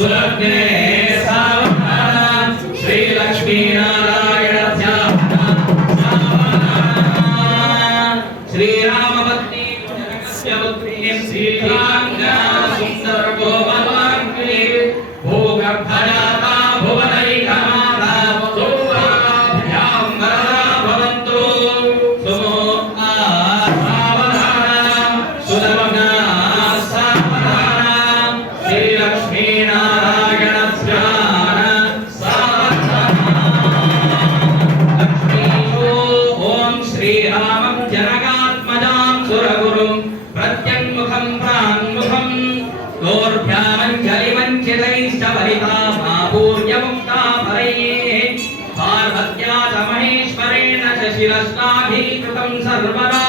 सुलग्ने सावधान श्री लक्ष्मी नारायण श्री राम पत्नी जनकस्य पुत्री सीतांगा सुंदर गोपाल की भोग भजाता भुवनैकमाता सोभाभ्यां वरदा भवन्तु सुमोक्ता सावधान सुलग्ना सावधान श्री लक्ष्मी नारायण ध्यान सावधान लक्ष्मी ओम श्री रामं जनकात्मजां सुरगुरुं प्रत्यन्मुखं प्राङ्मुखं दोर्भ्यामञ्जलिवञ्चितैश्च वरितामापूर्यमुक्तापरैः पार्वत्या च महेश्वरेण च शिरस्नाभीकृतं सर्वदा